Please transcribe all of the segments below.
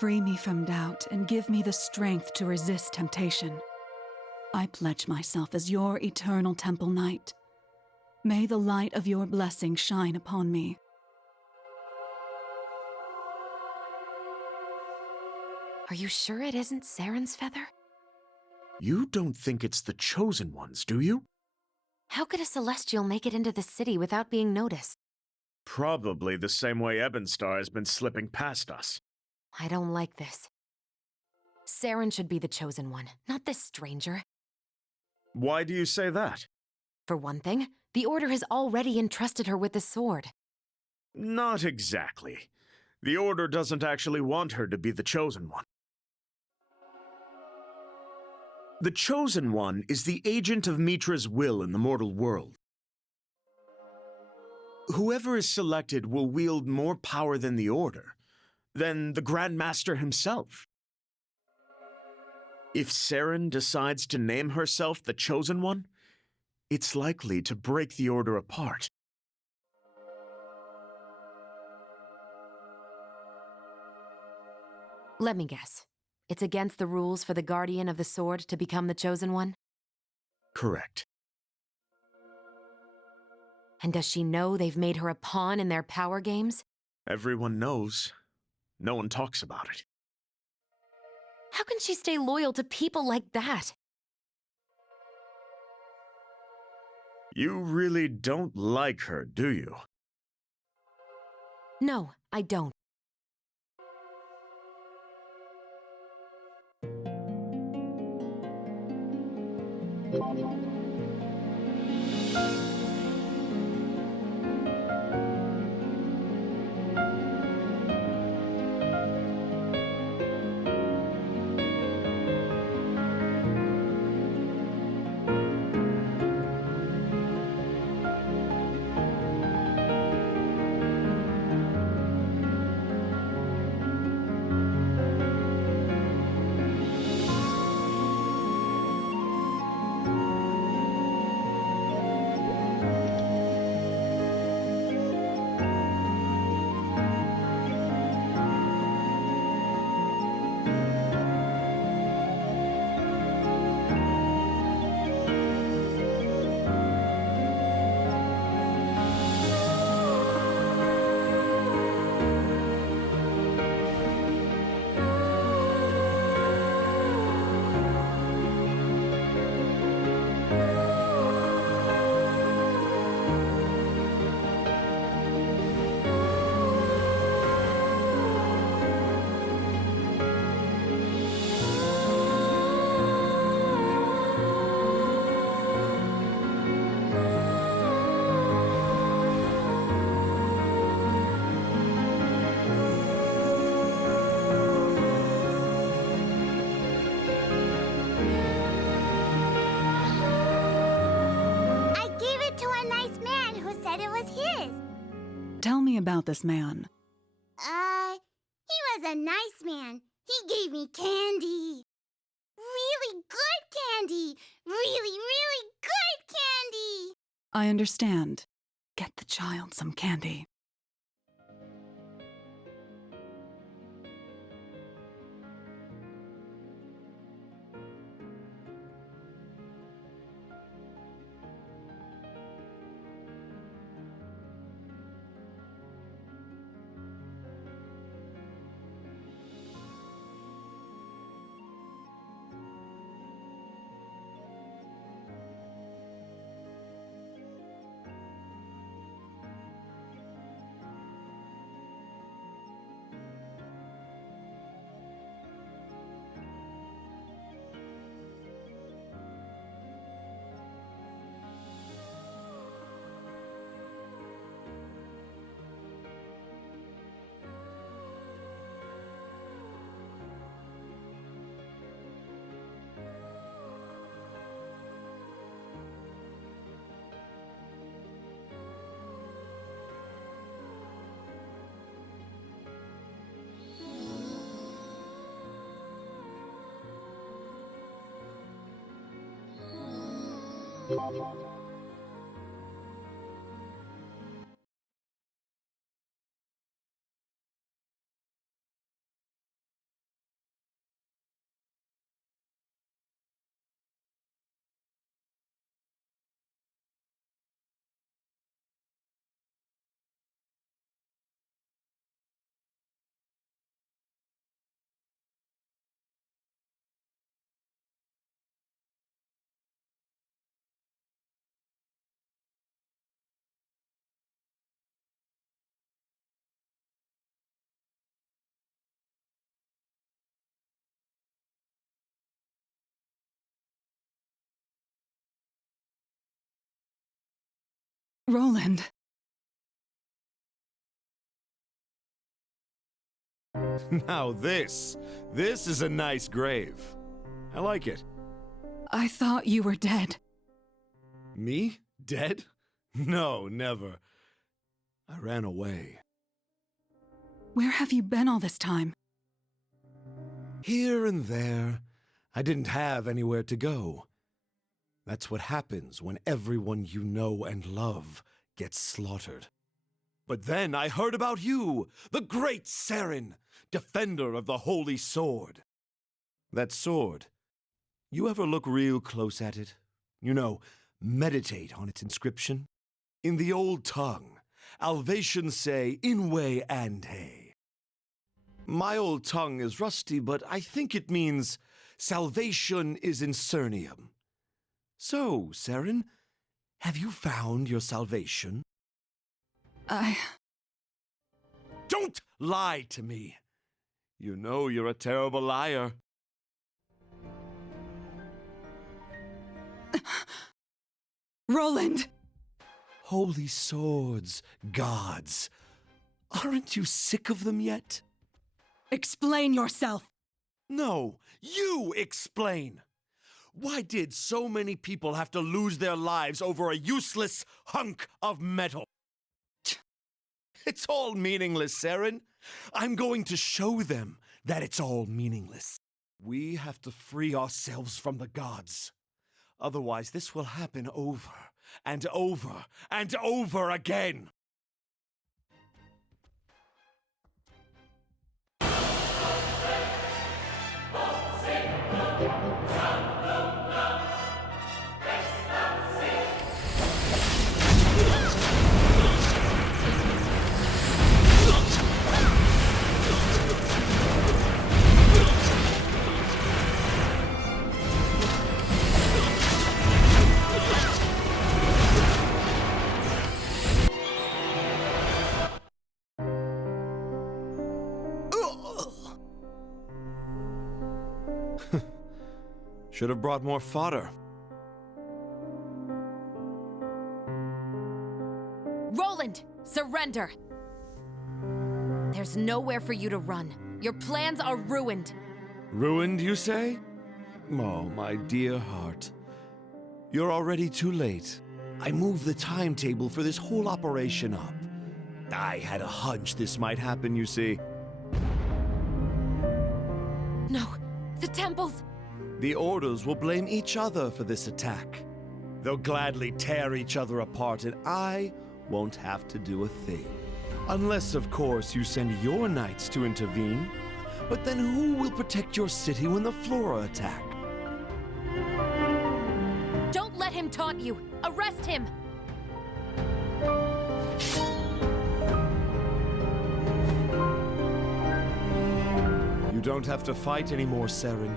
Free me from doubt and give me the strength to resist temptation. I pledge myself as your eternal temple knight. May the light of your blessing shine upon me. Are you sure it isn't Saren's feather? You don't think it's the Chosen Ones, do you? How could a Celestial make it into the city without being noticed? Probably the same way Ebonstar has been slipping past us. I don't like this. Saren should be the Chosen One, not this stranger. Why do you say that? For one thing, the Order has already entrusted her with the sword. Not exactly. The Order doesn't actually want her to be the Chosen One. The Chosen One is the agent of Mitra's will in the mortal world. Whoever is selected will wield more power than the Order, than the Grand Master himself. If Saren decides to name herself the Chosen One, it's likely to break the Order apart. Let me guess. It's against the rules for the Guardian of the Sword to become the Chosen One? Correct. And does she know they've made her a pawn in their power games? Everyone knows. No one talks about it. How can she stay loyal to people like that? You really don't like her, do you? No, I don't. Tell me about this man. He was a nice man. He gave me candy. Really good candy. Really, really good candy. I understand. Get the child some candy. Roland. Now this is a nice grave. I like it. I thought you were dead. Me? Dead? No, never. I ran away. Where have you been all this time? Here and there. I didn't have anywhere to go. That's what happens when everyone you know and love gets slaughtered. But then I heard about you, the great Seren, defender of the Holy Sword. That sword, you ever look real close at it? You know, meditate on its inscription? In the old tongue, Alvatians say Inwe Ande. My old tongue is rusty, but I think it means salvation is in Cernium. So, Seren, have you found your salvation? Don't lie to me! You know you're a terrible liar. Roland! Holy swords, gods. Aren't you sick of them yet? Explain yourself! No, you explain! Why did so many people have to lose their lives over a useless hunk of metal? It's all meaningless, Seren. I'm going to show them that it's all meaningless. We have to free ourselves from the gods. Otherwise, this will happen over and over and over again. Should have brought more fodder. Roland, surrender! There's nowhere for you to run. Your plans are ruined. Ruined, you say? Oh, my dear heart. You're already too late. I moved the timetable for this whole operation up. I had a hunch this might happen, you see. No, the temples! The Orders will blame each other for this attack. They'll gladly tear each other apart, and I won't have to do a thing. Unless, of course, you send your knights to intervene. But then who will protect your city when the Flora attack? Don't let him taunt you! Arrest him! You don't have to fight anymore, Seren.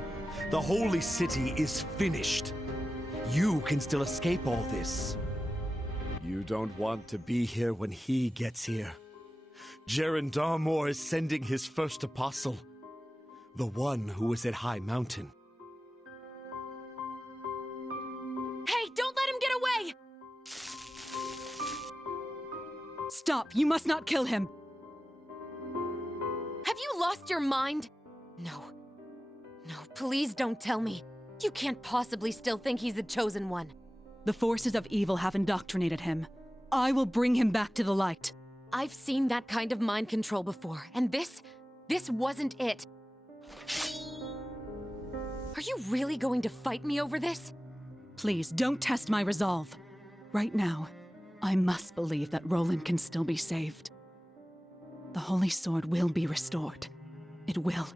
The Holy City is finished. You can still escape all this. You don't want to be here when he gets here. Jaren Darmor is sending his first apostle. The one who was at High Mountain. Hey, don't let him get away! Stop! You must not kill him! Have you lost your mind? No. No, please don't tell me. You can't possibly still think he's the Chosen One. The forces of evil have indoctrinated him. I will bring him back to the light. I've seen that kind of mind control before, and this wasn't it. Are you really going to fight me over this? Please, don't test my resolve. Right now, I must believe that Roland can still be saved. The Holy Sword will be restored. It will.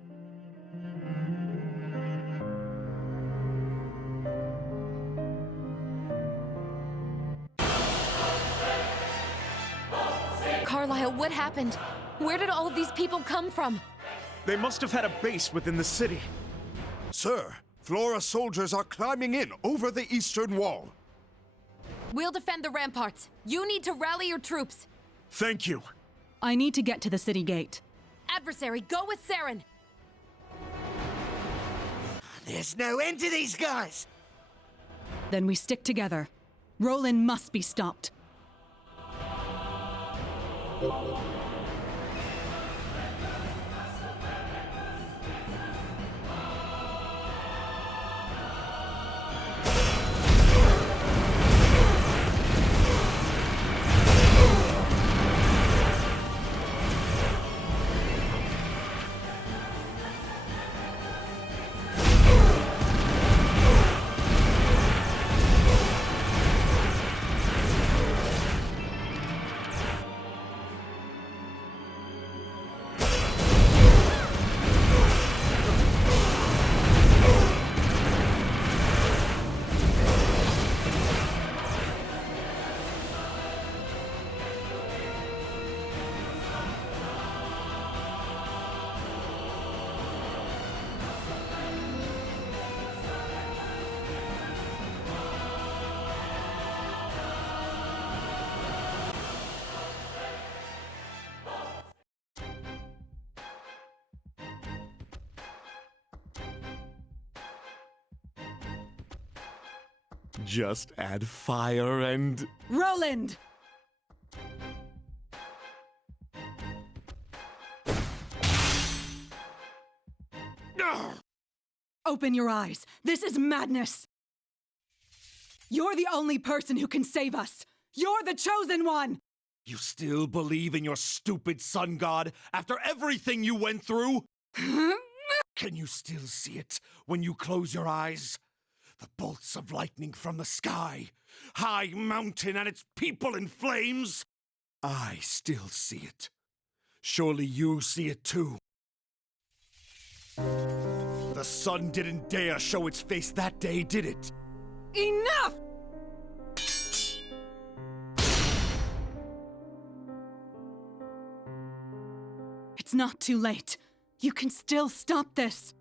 Carlisle, what happened? Where did all of these people come from? They must have had a base within the city. Sir, Flora soldiers are climbing in over the eastern wall. We'll defend the ramparts. You need to rally your troops. Thank you. I need to get to the city gate. Adversary, go with Seren! There's no end to these guys! Then we stick together. Roland must be stopped. Just add fire and... Roland! Open your eyes. This is madness. You're the only person who can save us. You're the chosen one! You still believe in your stupid sun god after everything you went through? Can you still see it when you close your eyes? The bolts of lightning from the sky, high mountain and its people in flames? I still see it. Surely you see it too. The sun didn't dare show its face that day, did it? Enough! It's not too late. You can still stop this.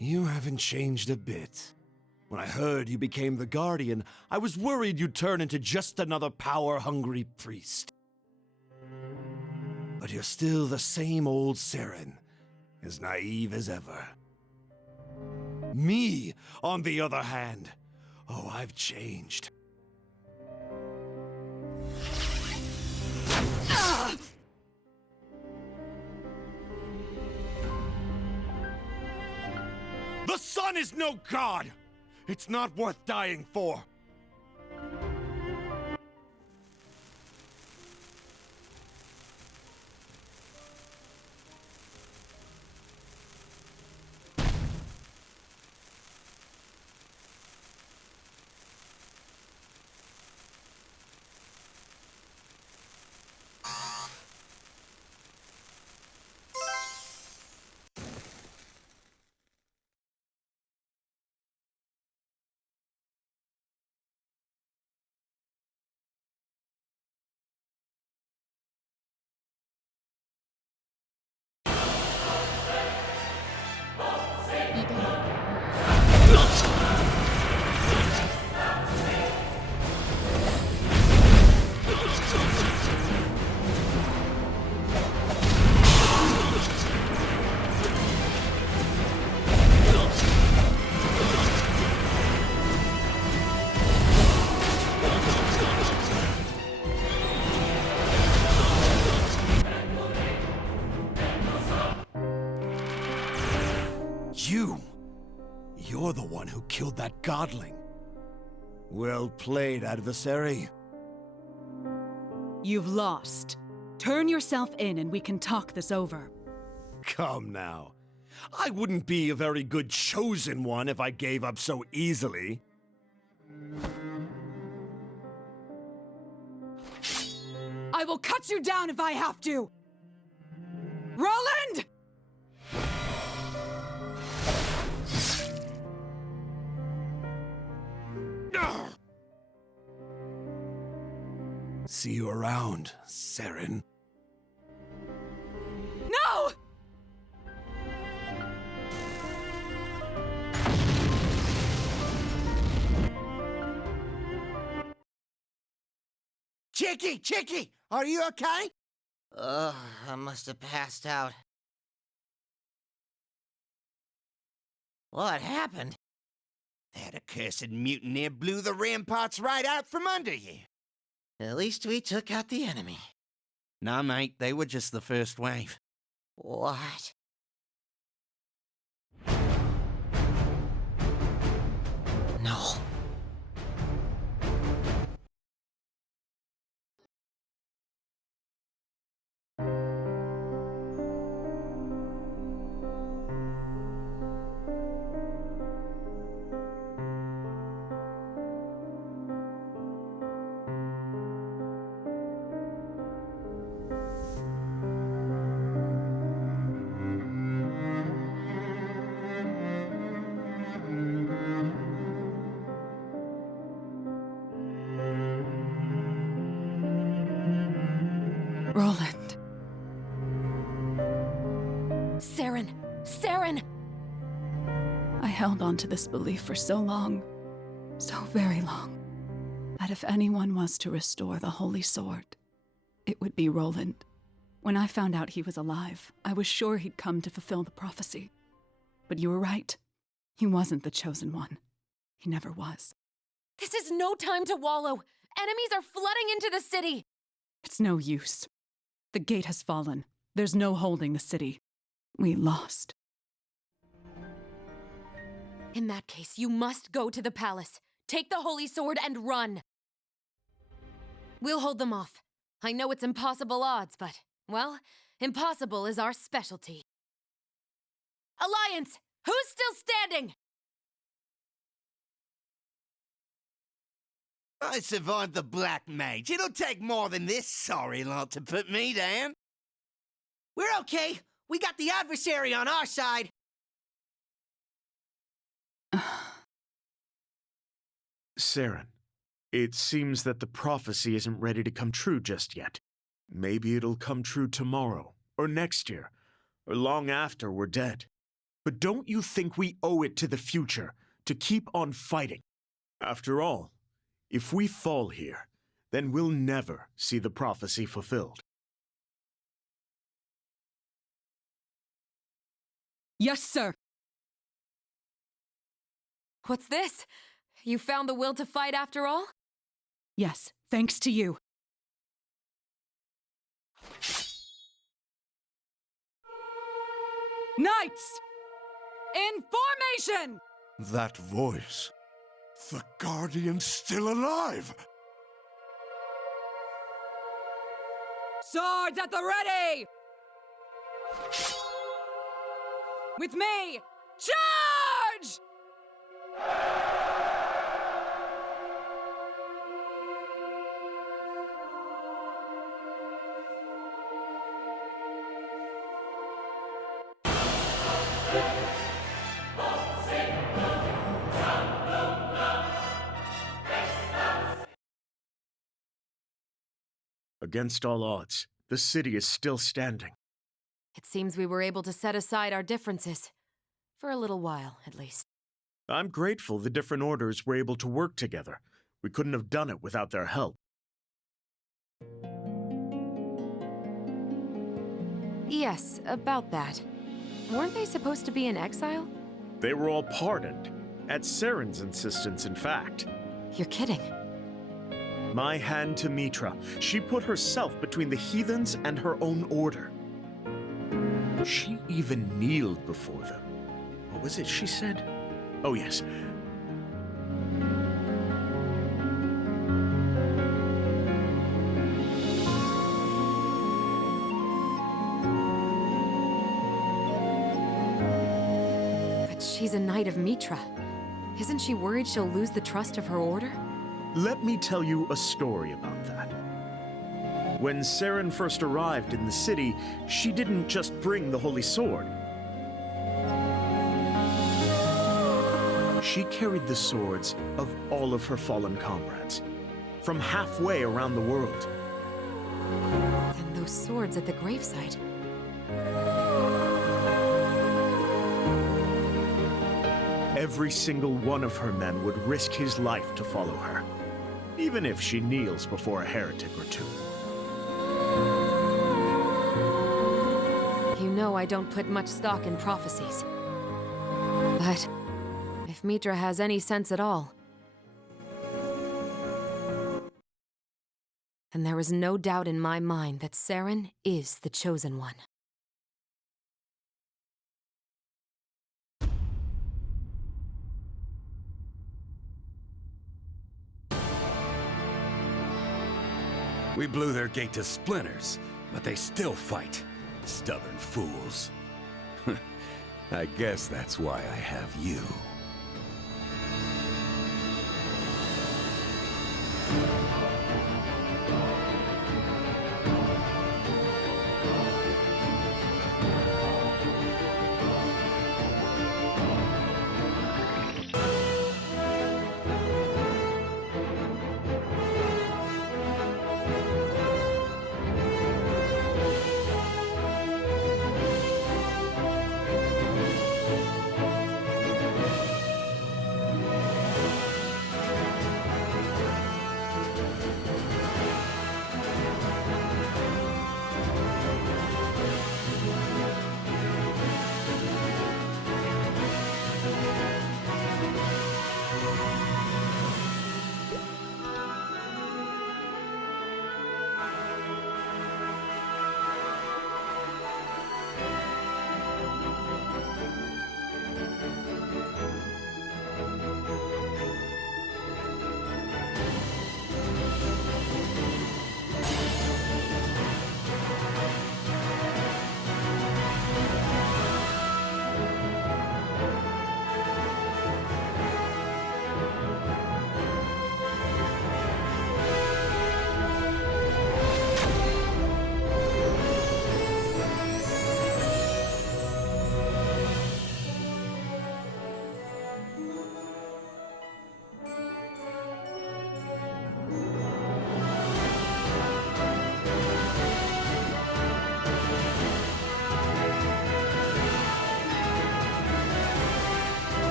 You haven't changed a bit. When I heard you became the Guardian, I was worried you'd turn into just another power-hungry priest. But you're still the same old Seren, as naive as ever. Me, on the other hand, oh, I've changed. The sun is no god! It's not worth dying for. You're the one who killed that godling. Well played, adversary. You've lost. Turn yourself in and we can talk this over. Come now. I wouldn't be a very good chosen one if I gave up so easily. I will cut you down if I have to! Roland! See you around, Seren. No! Chicky, are you okay? I must have passed out. What happened? That accursed mutineer blew the ramparts right out from under you. At least we took out the enemy. Nah, mate, they were just the first wave. What? No. Roland. Saren! Saren! I held on to this belief for so long, so very long, that if anyone was to restore the Holy Sword, it would be Roland. When I found out he was alive, I was sure he'd come to fulfill the prophecy. But you were right. He wasn't the Chosen One. He never was. This is no time to wallow! Enemies are flooding into the city! It's no use. The gate has fallen. There's no holding the city. We lost. In that case, you must go to the palace. Take the Holy Sword and run! We'll hold them off. I know it's impossible odds, but, well, impossible is our specialty. Alliance! Who's still standing? I survived the Black Mage. It'll take more than this sorry lot to put me down. We're okay. We got the adversary on our side. Saren, it seems that the prophecy isn't ready to come true just yet. Maybe it'll come true tomorrow, or next year, or long after we're dead. But don't you think we owe it to the future to keep on fighting? After all, if we fall here, then we'll never see the prophecy fulfilled. Yes, sir. What's this? You found the will to fight after all? Yes, thanks to you. Knights! In formation! That voice. The Guardian's still alive! Swords at the ready! With me, charge! Against all odds, the city is still standing. It seems we were able to set aside our differences. For a little while, at least. I'm grateful the different orders were able to work together. We couldn't have done it without their help. Yes, about that. Weren't they supposed to be in exile? They were all pardoned, at Saren's insistence, in fact. You're kidding. My hand to Mitra. She put herself between the heathens and her own order. She even kneeled before them. What was it she said? Oh, yes. But she's a Knight of Mitra. Isn't she worried she'll lose the trust of her order? Let me tell you a story about that. When Saren first arrived in the city, she didn't just bring the Holy Sword. She carried the swords of all of her fallen comrades, from halfway around the world. Then those swords at the gravesite. Every single one of her men would risk his life to follow her, even if she kneels before a heretic or two. You know I don't put much stock in prophecies. But if Mitra has any sense at all... And there is no doubt in my mind that Saren is the Chosen One. We blew their gate to splinters, but they still fight. Stubborn fools. I guess that's why I have you.